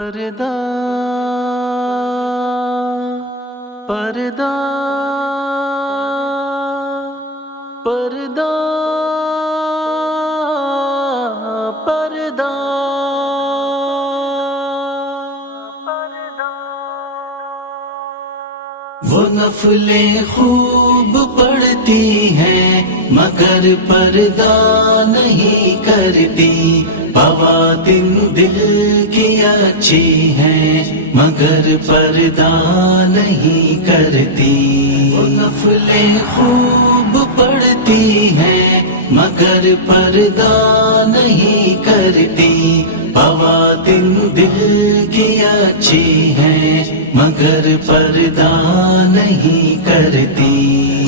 پردہ پردہ پردہ پردہ وہ نفلیں خوب پڑھتی ہیں مگر پردہ نہیں کرتی، بوادن دل کی اچھی ہیں مگر پردہ نہیں کرتی۔ وہ نفلیں خوب پڑھتی ہیں مگر پردہ نہیں کرتی، بوادن دل کی اچھی ہیں مگر پردہ نہیں کرتی۔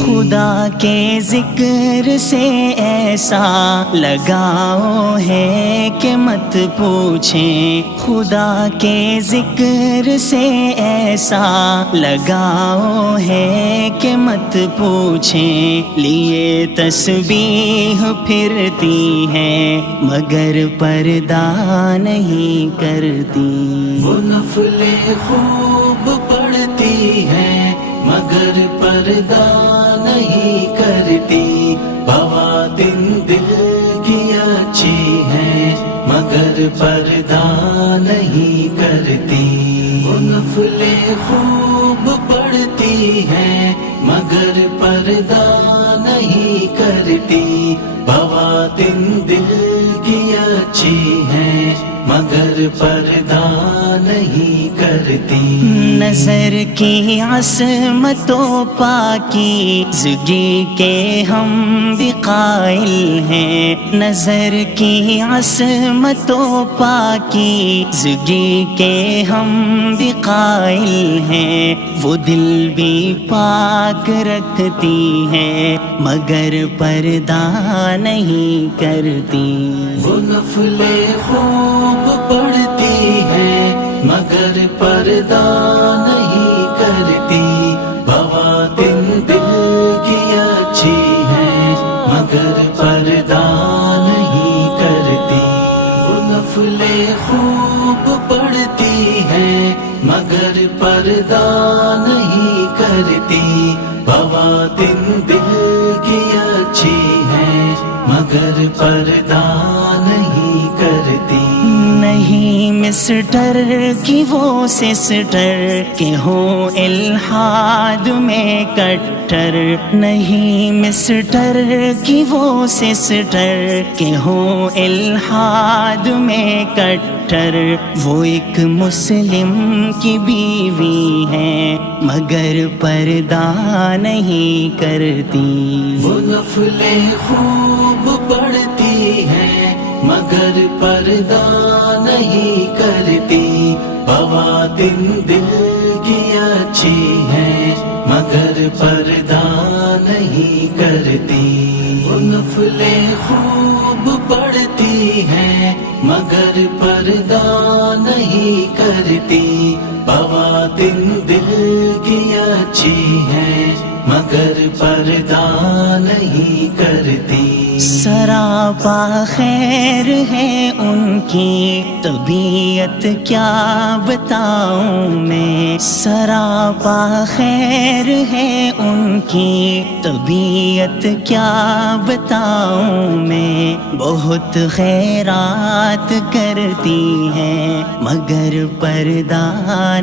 خدا کے ذکر سے ایسا لگاؤ ہے کہ مت پوچھیں، خدا کے ذکر سے ایسا لگاؤ ہے کہ مت پوچھیں، لیے تسبیح پھرتی ہیں مگر پردہ نہیں کرتی۔ وہ نفلیں خوب پڑھتی ہیں مگر پردہ نہیں کرتی، بوادن دل کی اچھی ہیں مگر پردہ نہیں کرتی۔ وہ نفلیں خوب پڑھتی ہیں مگر پردہ نہیں کرتی، بوادن دل کی اچھی ہیں مگر پردہ نہیں کرتی۔ نظر کی عصمت و پاکیزگی کے ہم بھی قائل ہیں، نظر کی عصمت و پاکیزگی کے ہم بھی قائل ہیں، وہ دل بھی پاک رکھتی ہیں مگر پردہ نہیں کرتی۔ وہ نفلیں خوب پڑھتی ہیں مگر پردہ نہیں کرتی، بوادن دل کی اچھی ہیں مگر پردہ نہیں کرتی۔ وہ نفلیں خوب پڑھتی ہیں مگر پردہ نہیں کرتی، بوادن دل کی اچھی ہیں مگر پردہ نہیں کرتی۔ نہیں مسٹر کی وہ سسٹر کہ ہوں الحاد میں کٹر، نہیں مسٹر کی وہ سسٹر کہ ہوں الحاد میں کٹر، وہ ایک مسلم کی بیوی ہیں مگر پردہ نہیں کرتی۔ وہ نفلیں خوب پڑھتی ہیں مگر پردہ نہیں کرتی، بوادن دل کی اچھی ہیں مگر پردہ نہیں کرتی۔ وہ نفلیں خوب پڑھتی ہیں مگر پردہ نہیں کرتی، بوادن دل کی اچھی ہیں مگر پردہ نہیں کرتی۔ سراپا خیر ہے ان کی طبیعت کیا بتاؤں میں، سراپا خیر ہے ان کی طبیعت کیا بتاؤں میں، بہت خیرات کرتی ہیں مگر پردہ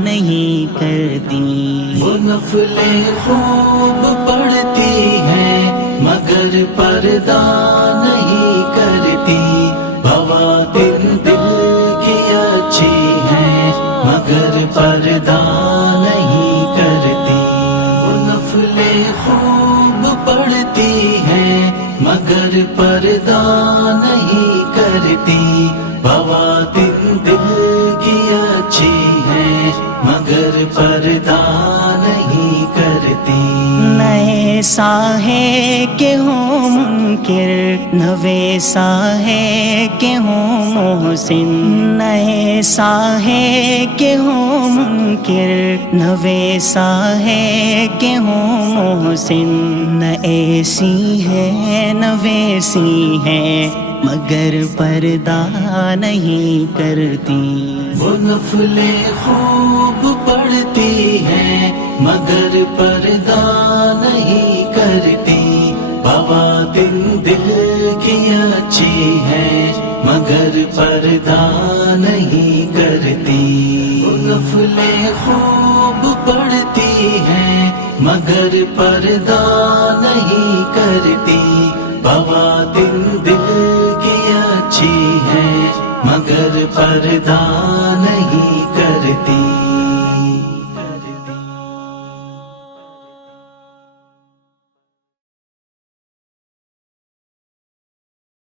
نہیں کرتی۔ وہ نفلیں خوب پڑھتی ہیں مگر پردہ نہیں کرتی، بوادن دل کی اچھی ہیں مگر پردہ نہیں کرتی۔ وہ نفلیں خوب پڑھتی ہیں مگر پردہ نہیں کرتی، بوادن دل کی اچھی ہیں مگر پردہ نہیں کرتی۔ ایسا ہے کہ ہوں منکر، نہ ویسا ہے کہ ہوں محسن، ایسا ہے کہ ہوں منکر، نہ ویسا ہے کہ ہوں محسن، نہ ایسی ہے نہ ویسی ہے مگر پردہ نہیں کرتی. وہ نفلیں خوب پڑھتی ہیں مگر پردہ نہیں کرتی. بواتن دل کی اچھی ہیں مگر پردہ نہیں کرتی. وہ نفلیں خوب پڑھتی ہیں مگر پردہ نہیں کرتی. بواتن دل کی اچھی ہیں مگر پردہ نہیں